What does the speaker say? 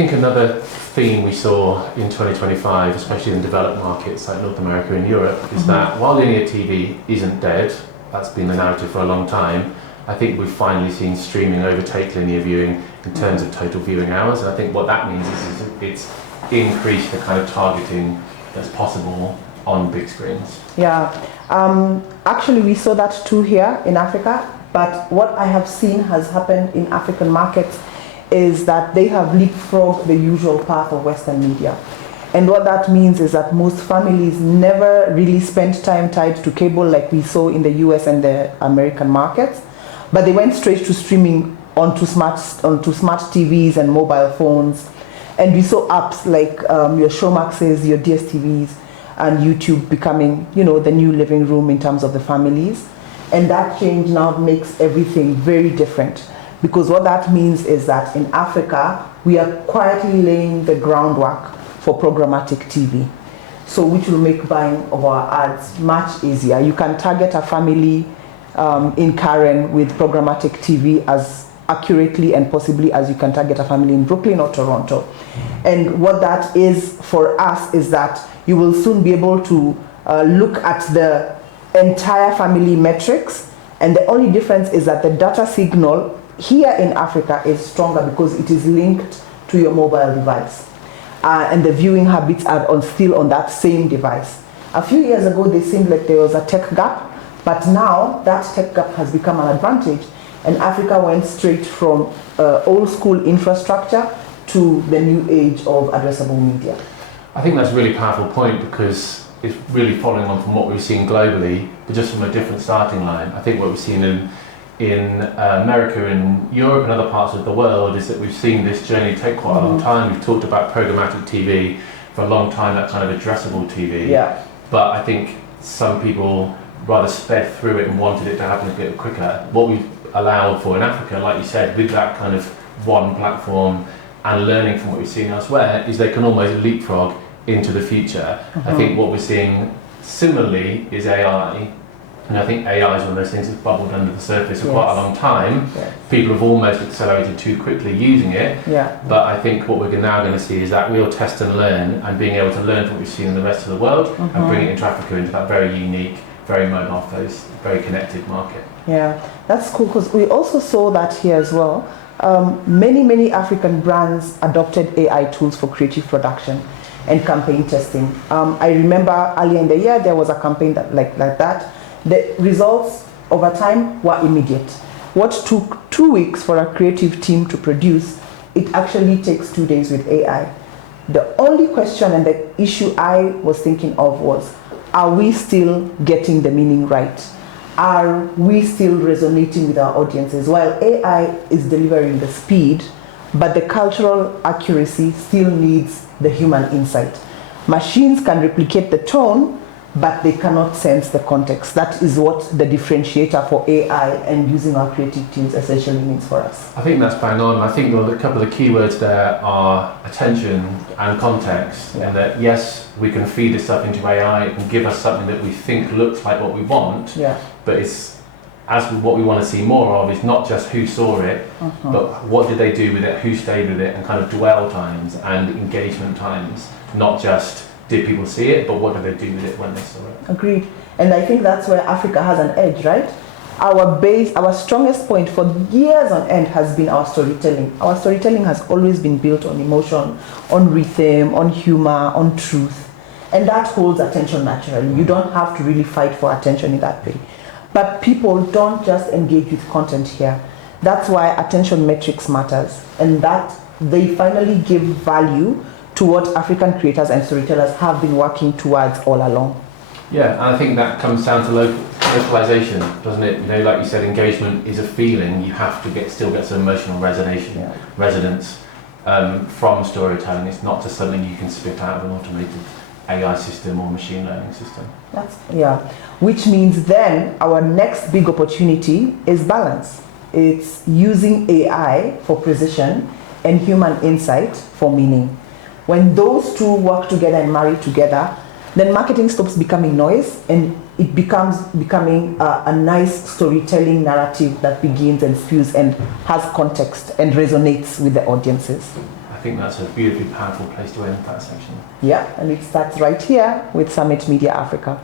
think another theme we saw in 2025, especially in developed markets like North America and Europe, is that while linear TV isn't dead, that's been the narrative for a long time, I think we've finally seen streaming overtake linear viewing in terms of total viewing hours. And I think what that means is it's increased the kind of targeting that's possible on big screens. Yeah, actually we saw that too here in Africa, but what I have seen has happened in African markets is that they have leapfrogged the usual path of Western media. And what that means is that most families never really spent time tied to cable like we saw in the US and the American markets, but they went straight to streaming onto smart TVs and mobile phones. And we saw apps like your Showmaxes, your DSTVs, and YouTube becoming, you know, the new living room in terms of the families. And that change now makes everything very different. Because what that means is that in Africa, we are quietly laying the groundwork for programmatic TV. So which will make buying of our ads much easier. You can target a family in Karen with programmatic TV as accurately and possibly as you can target a family in Brooklyn or Toronto. And what that is for us is that you will soon be able to look at the entire family metrics, and the only difference is that the data signal here in Africa is stronger because it is linked to your mobile device. And the viewing habits are still on that same device. A few years ago, they seemed like there was a tech gap, but now that tech gap has become an advantage, and Africa went straight from old school infrastructure to the new age of addressable media. I think that's a really powerful point because it's really following on from what we've seen globally, but just from a different starting line. I think what we've seen in America and Europe and other parts of the world is that we've seen this journey take quite a long time. We've talked about programmatic TV for a long time, that kind of addressable TV. Yeah. But I think some people rather sped through it and wanted it to happen a bit quicker. What we've allowed for in Africa, like you said, with that kind of one platform and learning from what we've seen elsewhere, is they can almost leapfrog into the future. I think what we're seeing similarly is AI. And I think AI is one of those things that's bubbled under the surface for quite a long time. Yes. People have almost accelerated too quickly using it. Yeah. But I think what we're now going to see is that real test and learn, and being able to learn from what we've seen in the rest of the world and bring it into Africa, into that very unique, very mobile first, very connected market. Yeah, that's cool because we also saw that here as well. Many African brands adopted AI tools for creative production and campaign testing. I remember earlier in the year there was a campaign that like that. The results over time were immediate. What took 2 weeks for a creative team to produce, it actually takes 2 days with AI. The only question and the issue I was thinking of was, are we still getting the meaning right? Are we still resonating with our audiences? While AI is delivering the speed, but the cultural accuracy still needs the human insight. Machines can replicate the tone, but they cannot sense the context. That is what the differentiator for AI and using our creative teams essentially means for us. I think that's bang on. I think a couple of the keywords there are attention and context, and that yes, we can feed this stuff into AI, it can give us something that we think looks like what we want, but it's what we want to see more of is not just who saw it, but what did they do with it, who stayed with it, and kind of dwell times and engagement times, not just did people see it, but what did they do with it when they saw it? Agreed. And I think that's where Africa has an edge, right? Our strongest point for years on end has been our storytelling. Our storytelling has always been built on emotion, on rhythm, on humor, on truth. And that holds attention naturally. You don't have to really fight for attention in that way. But people don't just engage with content here. That's why attention metrics matters. And that they finally give value to what African creators and storytellers have been working towards all along. Yeah, and I think that comes down to localization, doesn't it? You know, like you said, engagement is a feeling. You have to still get some emotional resonance from storytelling. It's not just something you can spit out of an automated AI system or machine learning system. Which means then our next big opportunity is balance. It's using AI for precision and human insight for meaning. When those two work together and marry together, then marketing stops becoming noise and it becomes becoming a nice storytelling narrative that begins and spews and has context and resonates with the audiences. I think that's a beautifully powerful place to end that section. Yeah, and it starts right here with Summit Media Africa.